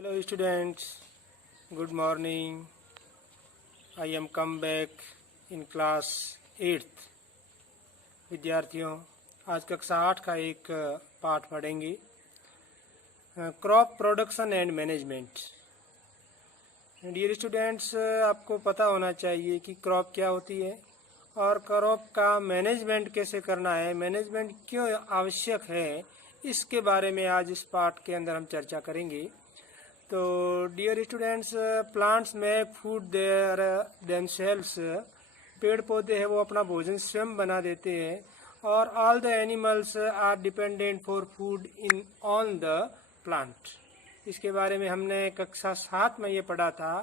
Hello students, good morning. I am come back in class 8th. विद्यार्थियों, आज कक्षा 8 का एक पाठ पढ़ेंगे, crop production and management. Dear students, आपको पता होना चाहिए कि क्रॉप क्या होती है और क्रॉप का मैनेजमेंट कैसे करना है, मैनेजमेंट क्यों आवश्यक है, इसके बारे में आज इस पाठ के अंदर हम चर्चा करेंगे। तो dear students, plants make food their themselves, पेड़ पौधे हैं वो अपना भोजन स्वयं बना देते हैं, और all the animals are dependent for food in on the plant. इसके बारे में हमने कक्षा 7 में ये पढ़ा था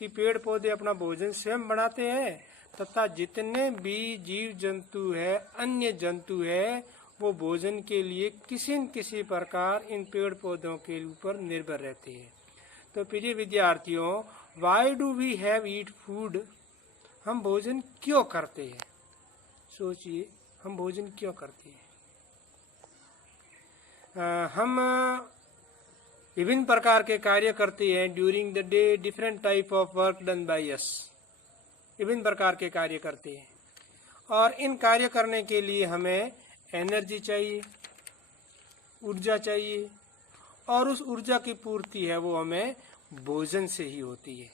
कि पेड़ पौधे अपना भोजन स्वयं बनाते हैं तथा जितने भी जीव जंतु है, अन्य जंतु है, वो भोजन के लिए किसी न किसी प्रकार इन पेड़ पौधों के ऊपर निर्भर रहते हैं। तो प्रिय विद्यार्थियों, why do we have eat food? हम भोजन क्यों करते हैं? सोचिए, हम भोजन क्यों करते हैं? हम विभिन्न प्रकार के कार्य करते हैं during the day, different type of work done by us. विभिन्न प्रकार के कार्य करते हैं और इन कार्य करने के लिए हमें एनर्जी चाहिए, ऊर्जा चाहिए, और उस ऊर्जा की पूर्ति है वो हमें भोजन से ही होती है।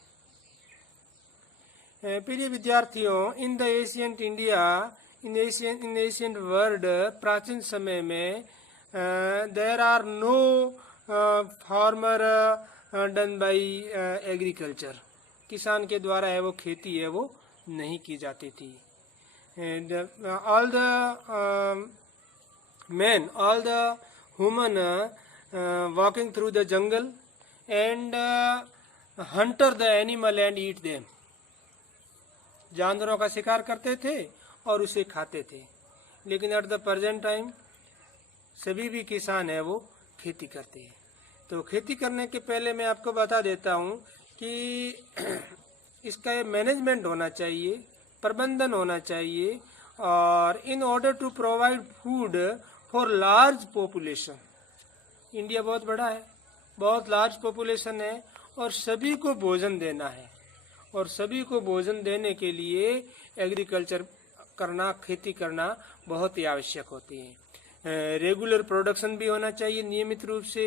प्रिय विद्यार्थियों, in the ancient India, in ancient world, प्राचीन समय में there are no farmer done by agriculture. किसान के द्वारा है वो खेती है वो नहीं की जाती थी। All the men, all the human walking through the jungle and hunter the animal and eat them. जानवरों का शिकार करते थे और उसे खाते थे। लेकिन एट द प्रेजेंट टाइम सभी भी किसान है वो खेती करते हैं। तो खेती करने के पहले मैं आपको बता देता हूँ कि इसका मैनेजमेंट होना चाहिए, प्रबंधन होना चाहिए, और in order to provide food for large population. India बहुत बड़ा है, बहुत लार्ज पॉपुलेशन है, और सभी को भोजन देना है, और सभी को भोजन देने के लिए एग्रीकल्चर करना, खेती करना बहुत ही आवश्यक होती है। रेगुलर प्रोडक्शन भी होना चाहिए नियमित रूप से,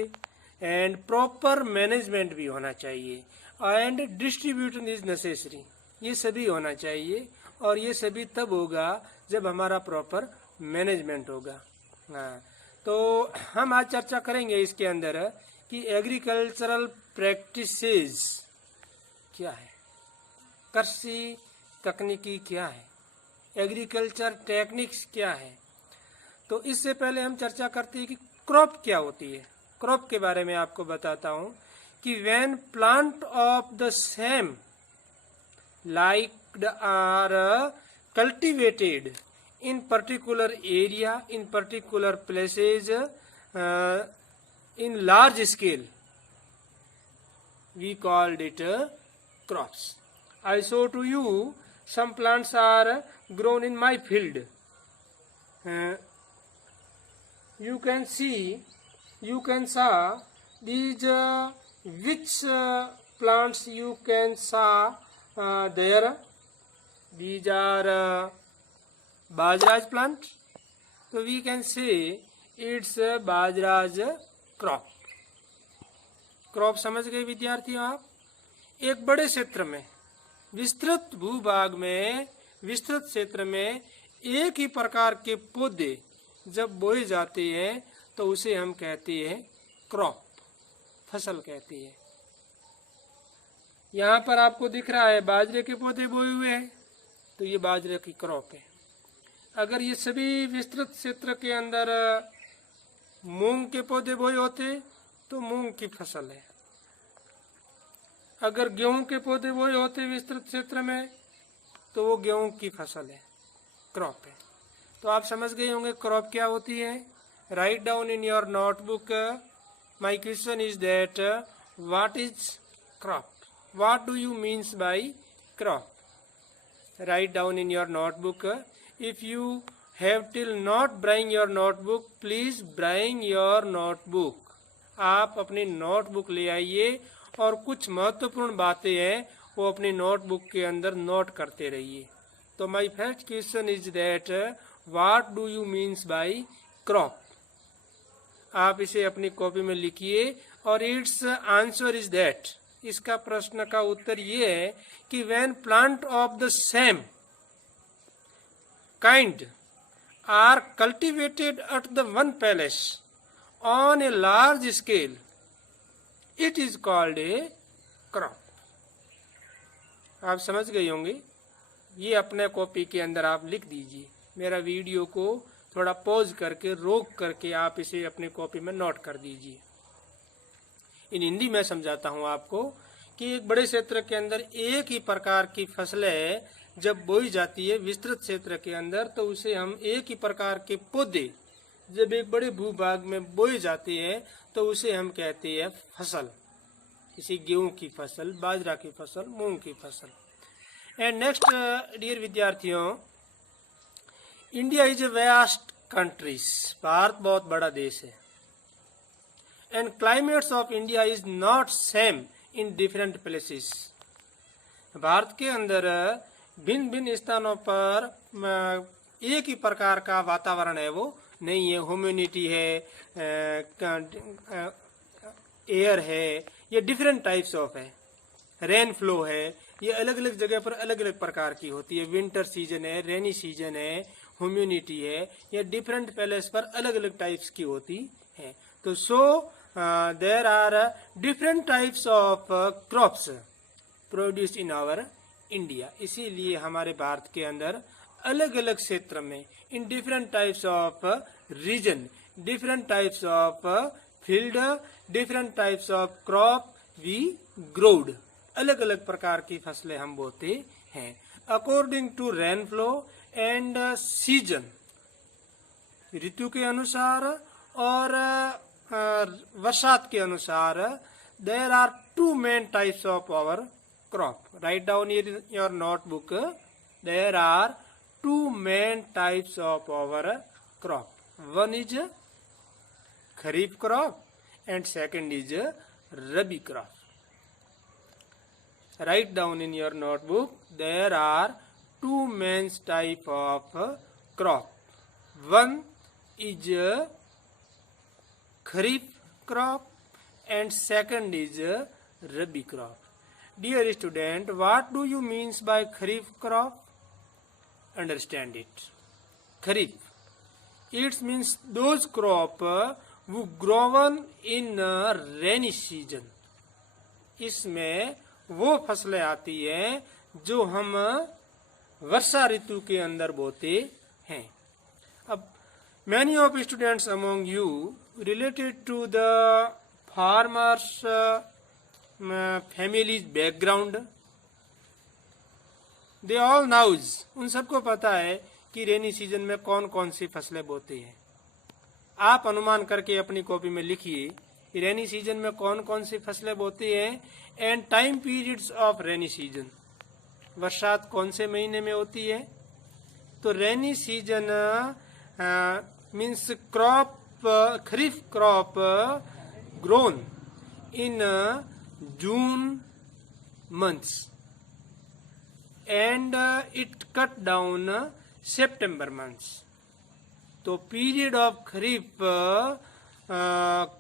एंड प्रॉपर मैनेजमेंट भी होना चाहिए, एंड डिस्ट्रीब्यूशन इज नेसेसरी। ये सभी होना चाहिए, और ये सभी तब होगा जब हमारा प्रॉपर मैनेजमेंट होगा। हाँ, तो हम आज चर्चा करेंगे इसके अंदर कि एग्रीकल्चरल प्रैक्टिसेस क्या है, कृषि तकनीकी क्या है, एग्रीकल्चर टेक्निक्स क्या है। तो इससे पहले हम चर्चा करते हैं कि क्रॉप क्या होती है। क्रॉप के बारे में आपको बताता हूँ कि when plant of the same like are cultivated in particular area, in particular places, in large scale, we called it crops. I show to you some plants are grown in my field. You can see these which plants you can saw there. These are Bajraj plant. So we can say it's Bajraj crop. Crop समझ गए विद्यार्थियों आप? एक बड़े क्षेत्र में, विस्तृत भूभाग में, विस्तृत क्षेत्र में एक ही प्रकार के पौधे जब बोए जाते हैं तो उसे हम कहते हैं क्रॉप, फसल कहते हैं। यहाँ पर आपको दिख रहा है बाजरे के पौधे बोए हुए हैं, तो ये बाजरे की क्रॉप है। अगर ये सभी विस्तृत क्षेत्र के अंदर मूंग के पौधे बोए होते तो मूंग की फसल है। अगर गेहूं के पौधे बोए होते विस्तृत क्षेत्र में तो वो गेहूं की फसल है, क्रॉप है। तो आप समझ गए होंगे क्रॉप क्या होती है। Write down in your notebook, my question is that what is crop, what do you means by crop? Write down in your notebook. If you have till not bring your notebook, please bring your notebook. आप अपनी notebook ले आइए और कुछ महत्वपूर्ण बातें हैं वो अपनी नोटबुक के अंदर नोट करते रहिए। तो my first question is that what do you means by crop. आप इसे अपनी कॉपी में लिखिए और इट्स आंसर इज दैट, इसका प्रश्न का उत्तर ये है कि when plant of the same kind are cultivated at the one place on a large scale it is called a crop. आप समझ गए होंगे, ये अपने कॉपी के अंदर आप लिख दीजिए। मेरा वीडियो को थोड़ा पॉज करके रोक करके आप इसे अपनी कॉपी में नोट कर दीजिए। इन हिंदी में समझाता हूँ आपको कि एक बड़े क्षेत्र के अंदर एक ही प्रकार की फसलें जब बोई जाती है विस्तृत क्षेत्र के अंदर, तो उसे हम एक ही प्रकार के पौधे जब एक बड़े भूभाग में बोए जाते हैं तो उसे हम कहते हैं फसल। किसी गेहूं की फसल, बाजरा की फसल, मूंग की फसल। एंड नेक्स्ट डियर विद्यार्थियों, India is a vast countries, Bharat बहुत बड़ा देश है। And climates of India is not same in different places. Bharat के अंदर भिन्न भिन्न स्थानों पर एक ही प्रकार का वातावरण है वो नहीं है। ह्यूमिडिटी है, एयर है, ये डिफरेंट टाइप्स ऑफ है। रेन फ्लो है, ये अलग अलग जगह पर अलग अलग प्रकार की होती है। विंटर सीजन है, रेनी सीजन है, ह्यूमिडिटी है, ये डिफरेंट प्लेस पर अलग अलग टाइप्स की होती है। तो there are different types of crops produced in our India. इसीलिए हमारे भारत के अंदर अलग अलग क्षेत्र में in different types of region, different types of field, different types of crop we grow, अलग अलग प्रकार की फसलें हम बोते हैं according to rainfall and season, ऋतु के अनुसार और वर्षात के अनुसार। There are two main types of our crop. Write down in your notebook, there are two main types of our crop. One is kharif crop and second is rabi crop. Write down in your notebook, there are two main type of crop. One is kharif crop and second is rabi crop. Dear student, what do you means by kharif crop? Understand it. Kharif, it means those crop who grown in rainy season. इसमें वो फसलें आती हैं जो हम वर्षा ऋतु के अंदर बोते हैं। अब many of students among you related to the farmers families background, they all knows, उन सबको पता है कि रेनी सीजन में कौन कौन सी फसलें बोते हैं। आप अनुमान करके अपनी कॉपी में लिखिए कि रेनी सीजन में कौन कौन सी फसलें बोते हैं and time periods of rainy season, वर्षात कौन से महीने में होती है। तो rainy season means crop, kharif crop grown in June months and it cut down September months. तो period of kharif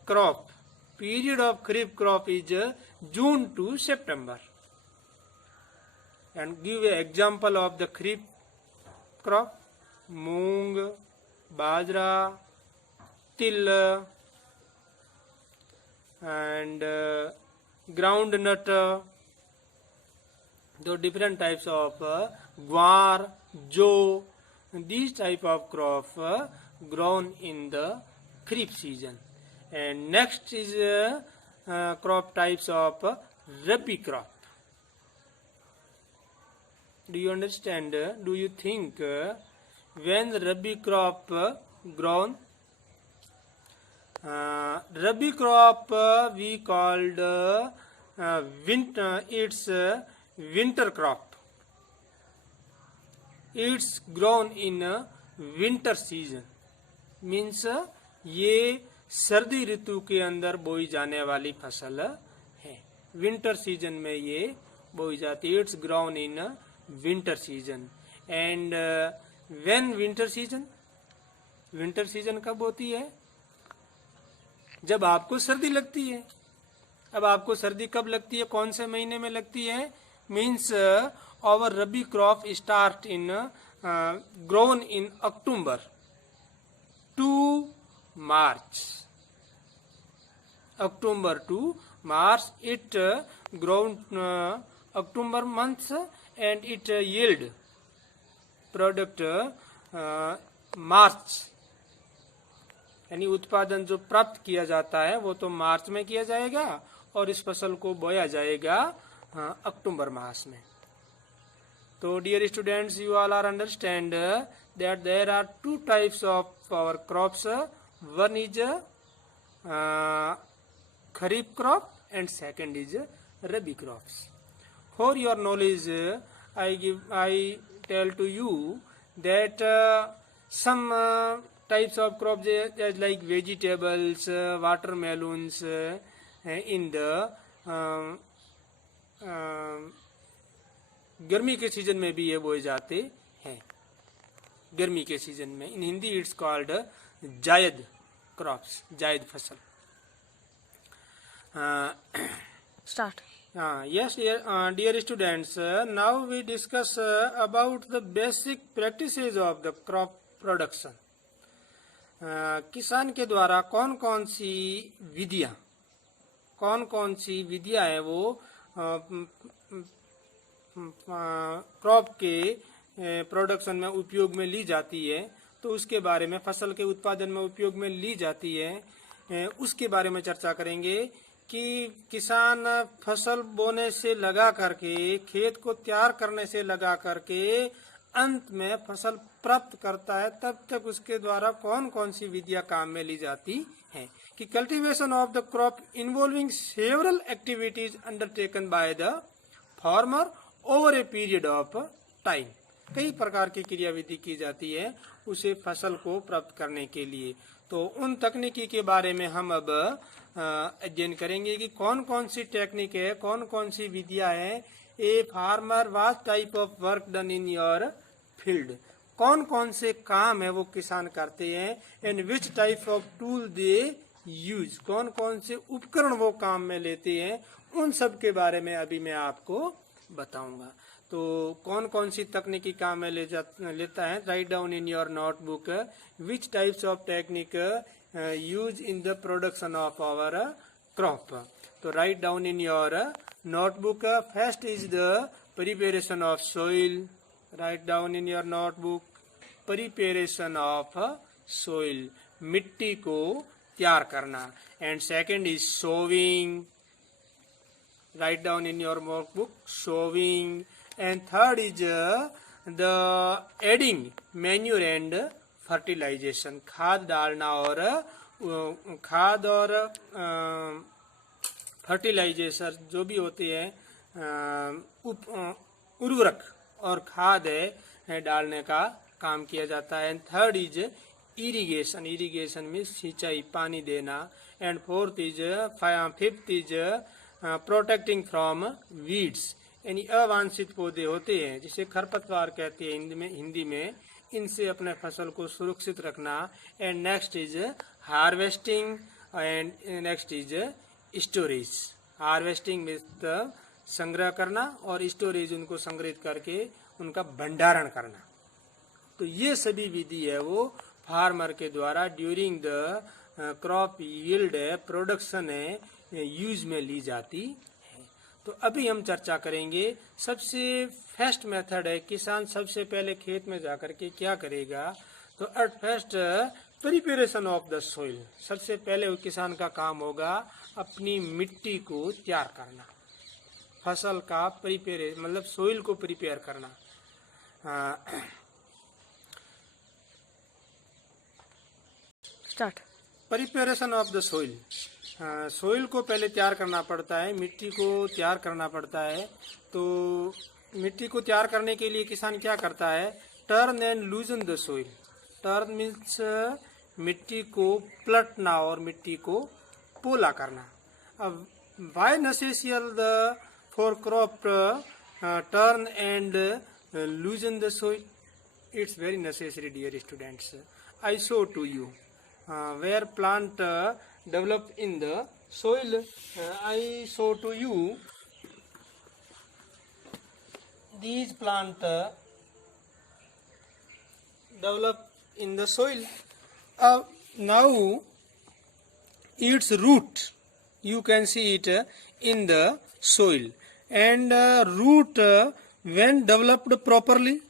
crop, period of kharif crop is June to September. And give an example of the kharif crop: moong, bajra, til and groundnut. The different types of guar, jo, these type of crop grown in the kharif season. And next is crop types of rabi crop. Do you understand? Do you think when the rabi crop grown? Rabi crop we called it's winter crop. It's grown in winter season. Means ये सर्दी ऋतु के अंदर बोई जाने वाली फसल है। Winter season में ये बोई जाती है। It's grown in winter season. And when winter season, winter season कब होती है? जब आपको सर्दी लगती है। अब आपको सर्दी कब लगती है, कौन से महीने में लगती है? Means our rabi crop start in grown in October to March. October to March it grown October month and it yield product March. यानी उत्पादन जो प्राप्त किया जाता है वो तो मार्च में किया जाएगा और इस फसल को बोया जाएगा अक्टूबर मास में। तो dear students, you all are understand that there are two types of our crops. One is kharif crop and second is rabi crops. For your knowledge, I tell to you that some types of crops like vegetables, watermelons in the गर्मी के season में भी ये बोए जाते हैं। गर्मी के सीजन में इन हिंदी इट्स कॉल्ड जायद क्रॉप्स, जायद फसल। Start. Yes, dear students, now we discuss about the basic practices of the crop production. किसान के द्वारा कौन कौन सी विधियां है वो क्रॉप के प्रोडक्शन में उपयोग में ली जाती है, तो उसके बारे में, फसल के उत्पादन में उपयोग में ली जाती है, उसके बारे में चर्चा करेंगे कि किसान फसल बोने से लगा करके, खेत को तैयार करने से लगा करके अंत में फसल प्राप्त करता है, तब तक उसके द्वारा कौन कौन सी विधियां काम में ली जाती हैं। कि cultivation of the crop involving several activities undertaken by the farmer over a period of time. कई प्रकार की क्रियाविधि की जाती है उसे फसल को प्राप्त करने के लिए। तो उन तकनीकी के बारे में हम अब अध्ययन करेंगे कि कौन कौन सी टेक्निक है, कौन कौन सी विधियां हैं। A farmer what type of work done in your field, कौन कौन से काम है वो किसान करते हैं। And which type of tool they use, कौन कौन से उपकरण वो काम में लेते हैं, उन सब के बारे में अभी मैं आपको बताऊंगा। तो कौन कौन सी तकनीकी काम में लेता है, write down in your notebook which types of technique use in the production of our crop. तो write down in your notebook, first is the preparation of soil. Write down in your notebook, preparation of soil, मिट्टी को तैयार करना। And second is sowing. Write down in your notebook, sowing. And third is the adding manure and fertilization, खाद डालना और खाद और fertilisation जो भी होते हैं, उर्वरक और खाद है डालने का काम किया जाता है। And third is irrigation, irrigation में सिंचाई, पानी देना। And fourth is fifth is protecting from weeds, यानी अवांछित पौधे होते हैं जिसे खरपतवार कहते हैं हिंदी में, इनसे अपने फसल को सुरक्षित रखना। And next is harvesting and next is storage. Harvesting में संग्रह करना और स्टोरेज उनको संग्रहित करके उनका भंडारण करना। तो ये सभी विधि है वो फार्मर के द्वारा ड्यूरिंग द क्रॉप यील्ड है, प्रोडक्शन है, यूज में ली जाती है। तो अभी हम चर्चा करेंगे, सबसे फर्स्ट मेथड है, किसान सबसे पहले खेत में जाकर के क्या करेगा। तो at first preparation of the soil, सबसे पहले किसान का काम होगा अपनी मिट्टी को तैयार करना, फसल का प्रिपेयर मतलब सोइल को प्रिपेयर करना। Start. Preparation of the soil, soil को पहले तैयार करना पड़ता है, मिट्टी को तैयार करना पड़ता है। तो मिट्टी को तैयार करने के लिए किसान क्या करता है, turn and लूजन the soil. Turn means मिट्टी को पलटना और मिट्टी को पोला करना। अब Why necessary the for crop turn and loosen the soil? It's very necessary, dear students. I show to you where plant develop in the soil. I show to you these plant develop in the soil. Now its root, you can see it in the soil, and root when developed properly,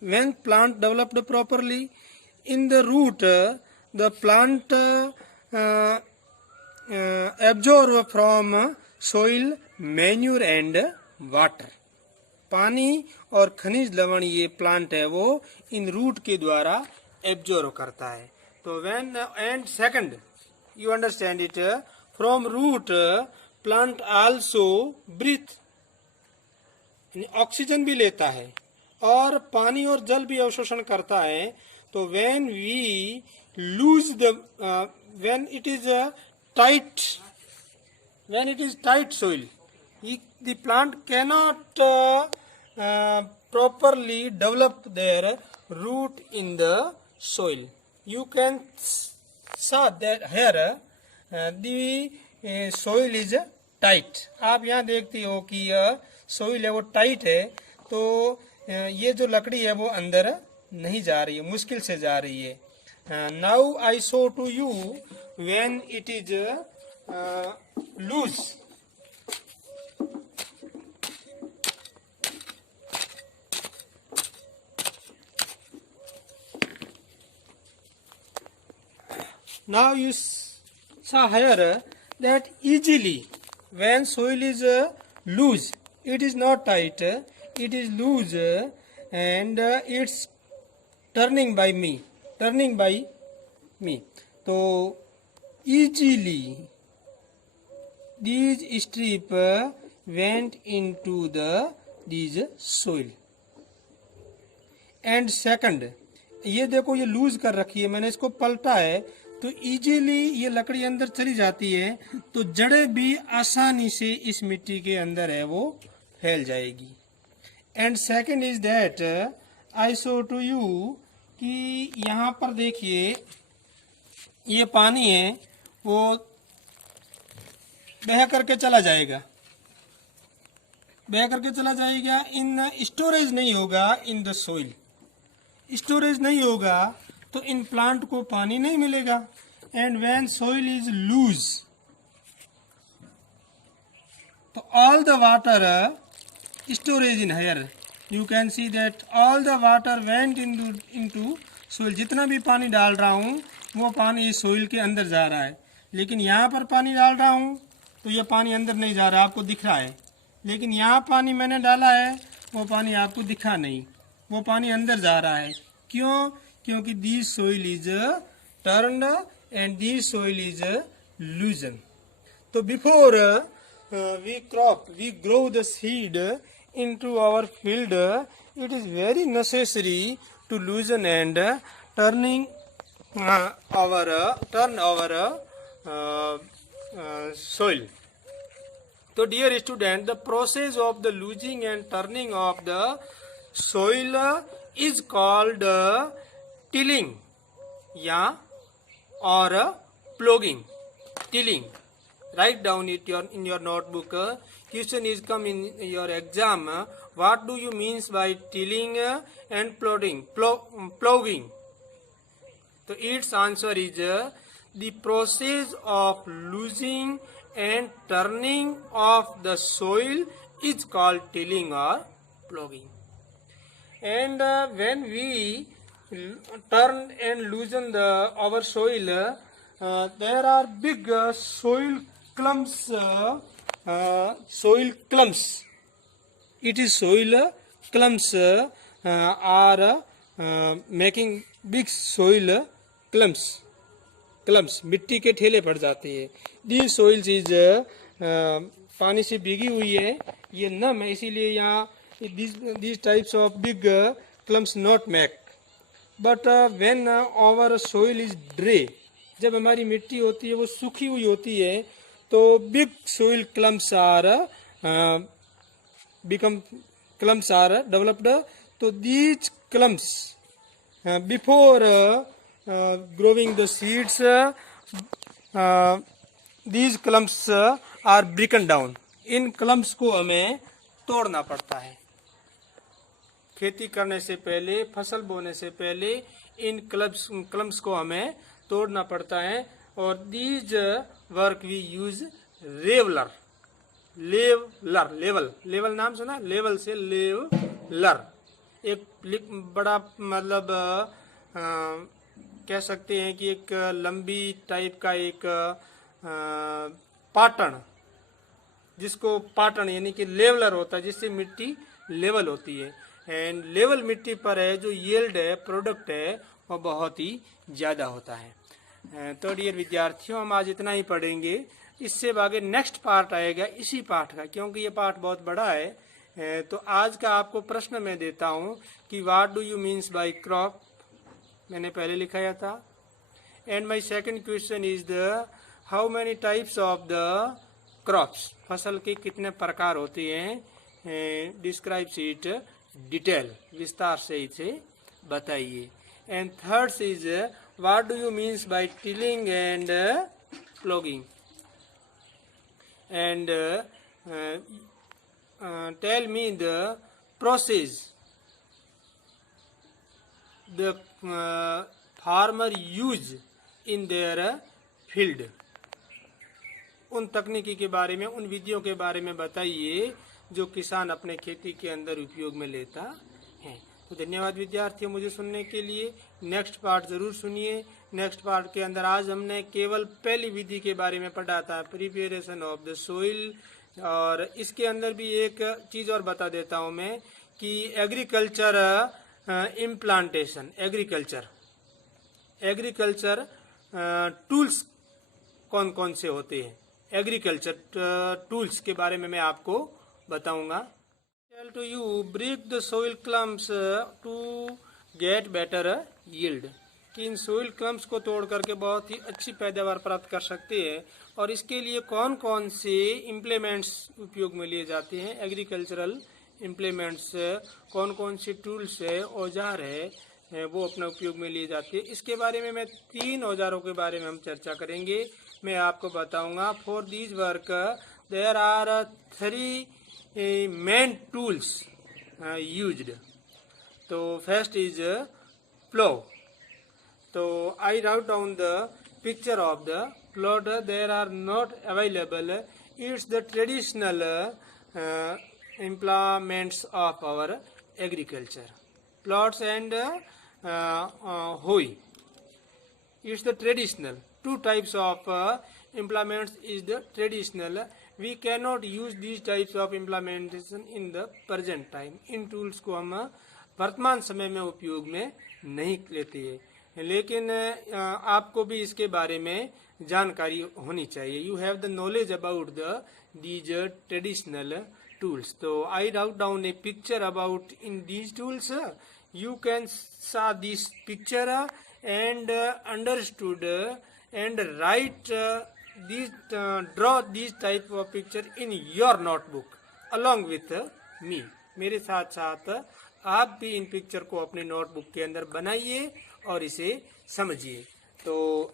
when plant developed properly, in the root the plant absorb from soil manure and water. पानी और खनिज लवण ये plant है वो इन root के द्वारा absorb करता है. तो when and second you understand it, from root plant also breathe, oxygen भी लेता है और पानी और जल भी अवशोषण करता है. तो when we lose the when it is tight soil, the plant cannot properly develop their root in the soil. You can saw that here the soil is tight. आप यहाँ देखते हो कि सोइल है वो टाइट है, तो ये जो लकड़ी है वो अंदर नहीं जा रही है, मुश्किल से जा रही है. Now I show to you when it is loose. Now you saw here that easily when soil is loose, it is not tight, it is loose, and it's turning by me. So easily these strip went into these soil. And second, ये देखो ये loose कर रखी है, मैंने इसको पलटा है तो इजीली ये लकड़ी अंदर चली जाती है, तो जड़ें भी आसानी से इस मिट्टी के अंदर है वो फैल जाएगी. And second is that I show to you कि यहाँ पर देखिए ये पानी है वो बह करके चला जाएगा, इन स्टोरेज नहीं होगा, इन द सोइल स्टोरेज नहीं होगा तो इन प्लांट को पानी नहीं मिलेगा. And when soil is loose, तो all the water storage in higher, you can see that all the water went into soil. जितना भी पानी डाल रहा हूँ वो पानी इस सोइल के अंदर जा रहा है, लेकिन यहाँ पर पानी डाल रहा हूँ तो ये पानी अंदर नहीं जा रहा, आपको दिख रहा है. लेकिन यहाँ पानी मैंने डाला है वो पानी आपको दिखा नहीं, वो पानी अंदर जा रहा है. क्यों? क्योंकि this soil is turned and this soil is loosen. तो before we grow the seed into our field, it is very necessary to loosen and turn our soil. So dear student, the process of the losing and turning of the soil is called tilling or ploughing. Tilling. Write down it in your notebook. Question is come in your exam. What do you means by tilling and ploughing? So its answer is the process of losing and turning of the soil is called tilling or ploughing. And when we turn and loosen our soil, there are big soil clumps. It is soil clumps are making big soil clumps. मिट्टी के ठेले पड़ जाते हैं. This soils is पानी से भीगी हुई है, ये नम है, इसीलिए यहाँ these types of big clumps not make. But when our soil is dry, जब हमारी मिट्टी होती है वो सूखी हुई होती है, तो big soil clumps are become clumps are developed. So these clumps before growing the seeds, these clumps are broken down. In clumps को हमें तोड़ना पड़ता है। खेती करने से पहले, फसल बोने से पहले इन clumps को हमें तोड़ना पड़ता है। और these work we use leveler, level नाम सुना, लेवल से लेवलर, एक बड़ा मतलब कह सकते हैं कि एक लंबी टाइप का एक पाटन, जिसको पाटन यानी कि लेवलर होता है, जिससे मिट्टी लेवल होती है। एंड लेवल मिट्टी पर है जो यील्ड है, प्रोडक्ट है, वो बहुत ही ज़्यादा होता है। तो डियर विद्यार्थियों, हम आज इतना ही पढ़ेंगे। इससे आगे नेक्स्ट पार्ट आएगा इसी पार्ट का, क्योंकि ये पार्ट बहुत बड़ा है। तो आज का आपको प्रश्न मैं देता हूँ कि what do you means by crop, मैंने पहले लिखाया था। And my second question is the how many types of the crops, फसल के कितने प्रकार होते हैं, डिस्क्राइब्स इट डिटेल, विस्तार से इसे बताइए। And third is what do you means by tilling and plogging, and tell me the process the farmer use in their field। उन तकनीकी के बारे में, उन विधियों के बारे में बताइए जो किसान अपने खेती के अंदर उपयोग में लेता है। तो धन्यवाद विद्यार्थियों मुझे सुनने के लिए। नेक्स्ट पार्ट जरूर सुनिए। नेक्स्ट पार्ट के अंदर आज हमने केवल पहली विधि के बारे में पढ़ा था, प्रिपरेशन ऑफ द सोइल। और इसके अंदर भी एक चीज और बता देता हूं मैं कि एग्रीकल्चर इम्प्लांटेशन, एग्रीकल्चर टूल्स कौन कौन से होते हैं, एग्रीकल्चर टूल्स के बारे में मैं आपको बताऊंगा। Tell to you break the soil clumps to get better yield, कि इन सोइल क्लम्प्स को तोड़ करके बहुत ही अच्छी पैदावार प्राप्त कर सकते हैं। और इसके लिए कौन कौन से इम्प्लीमेंट्स उपयोग में लिए जाते हैं, एग्रीकल्चरल इम्प्लीमेंट्स, कौन कौन से टूल्स है, औजार है, वो अपना उपयोग में लिए जाते हैं। इसके बारे में मैं 3 औजारों के बारे में हम चर्चा करेंगे, मैं आपको बताऊंगा। For these work there are 3 main tools used. तो फर्स्ट इज प्लो। तो I wrote down the picture of the plough. There are not available. It's the traditional implements of our agriculture. Ploughs and hoe. It's the traditional. 2 types of implements is the traditional. We cannot use these types of implementation in the present time. In tools को हम वर्तमान समय में उपयोग में नहीं लेते हैं, लेकिन आपको भी इसके बारे में जानकारी होनी चाहिए। You have the knowledge about the these traditional tools. तो I wrote down a picture about in these tools. You can saw this picture and understood and write this, draw this type of picture in your notebook along with me. मेरे साथ साथ आप भी इन picture को अपने notebook के अंदर बनाइए और इसे समझिए। तो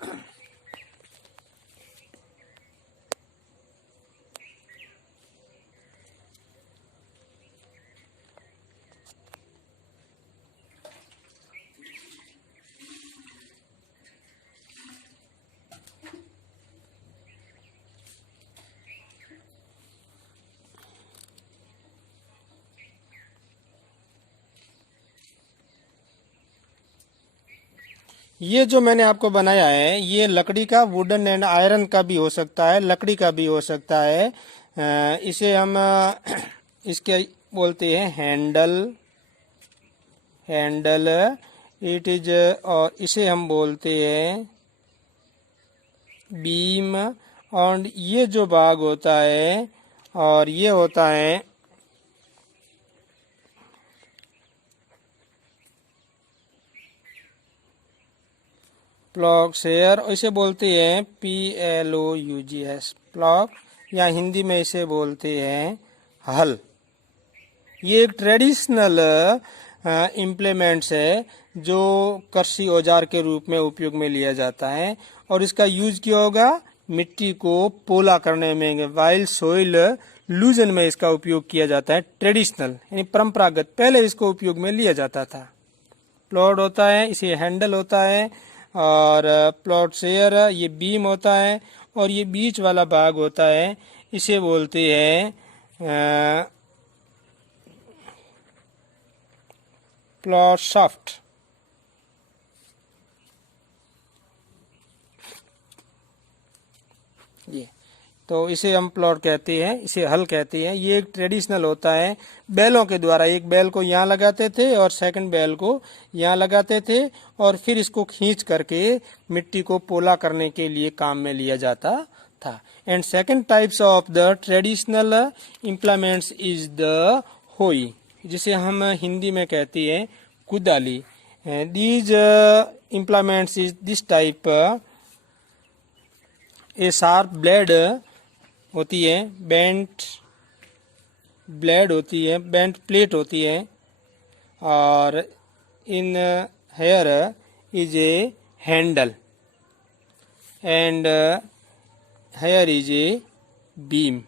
ये जो मैंने आपको बनाया है, ये लकड़ी का, वुडन एंड आयरन का भी हो सकता है, लकड़ी का भी हो सकता है। इसे हम इसके बोलते हैं हैंडल इट इज, और इसे हम बोलते हैं बीम। और ये जो भाग होता है, और ये होता है प्लॉगशेयर, इसे बोलते हैं PLOUGS, प्लॉग, या हिंदी में इसे बोलते हैं हल। ये एक ट्रेडिशनल इम्प्लीमेंट्स है जो कृषि औजार के रूप में उपयोग में लिया जाता है, और इसका यूज क्या होगा, मिट्टी को पोला करने में, वाइल सोइल लूजन में इसका उपयोग किया जाता है। ट्रेडिशनल यानी परंपरागत, पहले इसको उपयोग में लिया जाता था। प्लॉट होता है, इसे हैंडल होता है, और प्लॉट शेयर ये बीम होता है, और ये बीच वाला भाग होता है, इसे बोलते हैं प्लॉट शाफ्ट। ये तो इसे हम प्लॉट कहते हैं, इसे हल कहते हैं। ये एक ट्रेडिशनल होता है, बैलों के द्वारा, एक बैल को यहाँ लगाते थे और सेकंड बैल को यहाँ लगाते थे, और फिर इसको खींच करके मिट्टी को पोला करने के लिए काम में लिया जाता था। And second types of the traditional implements is the hoe, जिसे हम हिंदी में कहते हैं कुदाली। These implements is this type, a sharp blade होती है, बेंट ब्लेड होती है, बेंट प्लेट होती है, और in here is a handle, and here is a beam.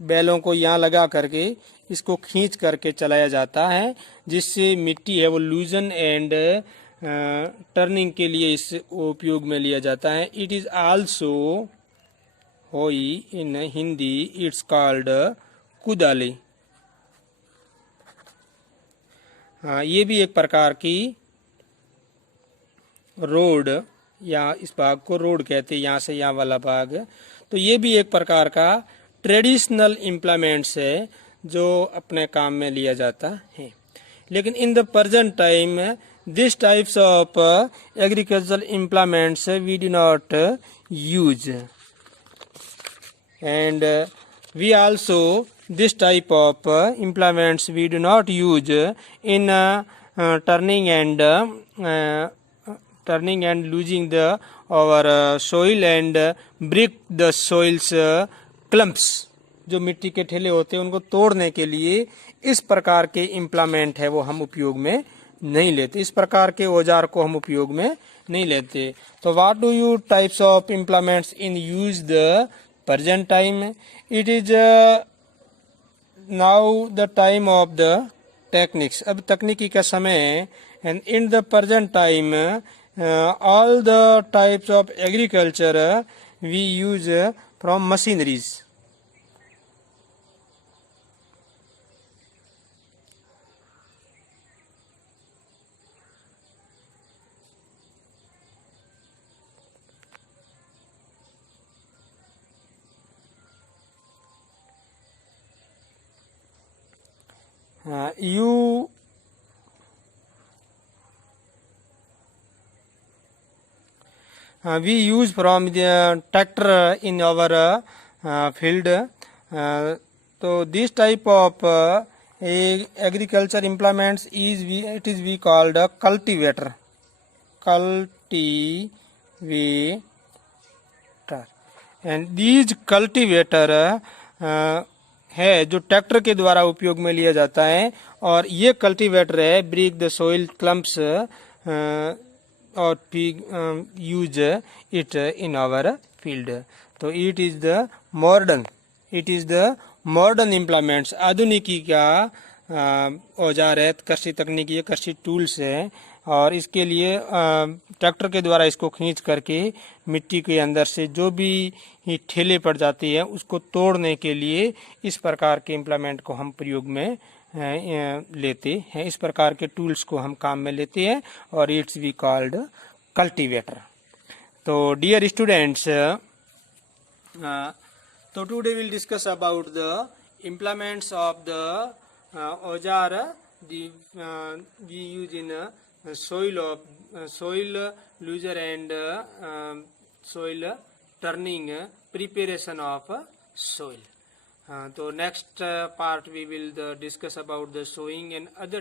बैलों को यहाँ लगा करके इसको खींच करके चलाया जाता है, जिससे मिट्टी है वो लूजन एंड टर्निंग के लिए इस उपयोग में लिया जाता है। इट इज आल्सो होई इन हिंदी, इट्स कॉल्ड कुदाली। ये भी एक प्रकार की रोड, या इस भाग को रोड कहते हैं, यहाँ से यहाँ वाला भाग, तो ये भी एक प्रकार का ट्रेडिशनल इम्प्लीमेंट्स है जो अपने काम में लिया जाता है। लेकिन in the present time this types of agricultural implements we do not use, and we also this type of implements we do not use in turning and losing the our soil and break the soils clumps। जो मिट्टी के ठेले होते हैं उनको तोड़ने के लिए इस प्रकार के इम्प्लीमेंट है वो हम उपयोग में नहीं लेते, इस प्रकार के औजार को हम उपयोग में नहीं लेते। तो what do you types of implements in use the present time? It is now the time of the techniques, अब तकनीकी का समय है। And in the present time all the types of agriculture we use from machineries। We use from the tractor in our field। So this type of agriculture implements is we called a cultivator। And these cultivator है जो tractor के द्वारा उपयोग में लिया जाता है, और ये कल्टीवेटर है ब्रेक द सॉइल क्लम्प्स और use it in our field. तो it is the modern implements, आधुनिकी का औजार है, कृषि तकनीकी है, कृषि टूल्स है, और इसके लिए ट्रैक्टर के द्वारा इसको खींच करके मिट्टी के अंदर से जो भी ठेले पड़ जाती है उसको तोड़ने के लिए इस प्रकार के इम्प्लीमेंट को हम प्रयोग में लेते हैं, इस प्रकार के टूल्स को हम काम में लेते हैं, और इट्स वी कॉल्ड कल्टीवेटर। तो डियर स्टूडेंट्स, तो today will discuss about the implements of the auzaar we use in soil looser and soil turning preparation of soil। तो next part we will discuss about the sowing and other